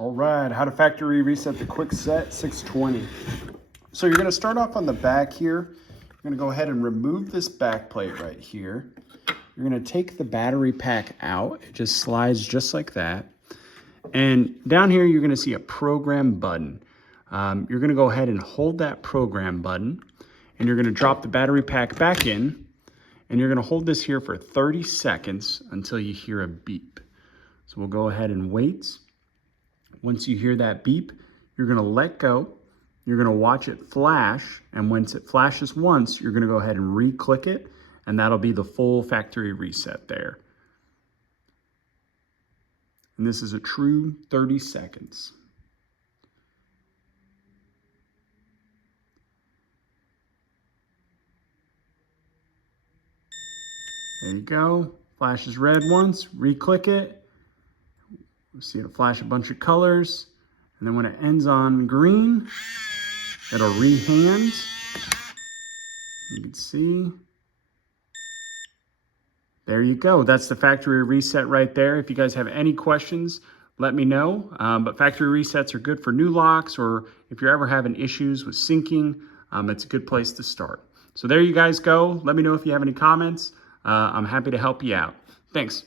All right, how to factory reset the Kwikset 620. So you're gonna start off on the back here. You're gonna go ahead and remove this back plate right here. You're gonna take the battery pack out. It just slides just like that. And down here, you're gonna see a program button. You're gonna go ahead and hold that program button, and you're gonna drop the battery pack back in, and you're gonna hold this here for 30 seconds until you hear a beep. So we'll go ahead and wait. Once you hear that beep, you're gonna let go. You're gonna watch it flash, and once it flashes once, you're gonna go ahead and re-click it, and that'll be the full factory reset there. And this is a true 30 seconds. There you go. Flashes red once, re-click it. You'll see it flash a bunch of colors. And then when it ends on green, it'll re-hand. You can see. There you go. That's the factory reset right there. If you guys have any questions, let me know. But factory resets are good for new locks, or if you're ever having issues with syncing, it's a good place to start. So there you guys go. Let me know if you have any comments. I'm happy to help you out. Thanks.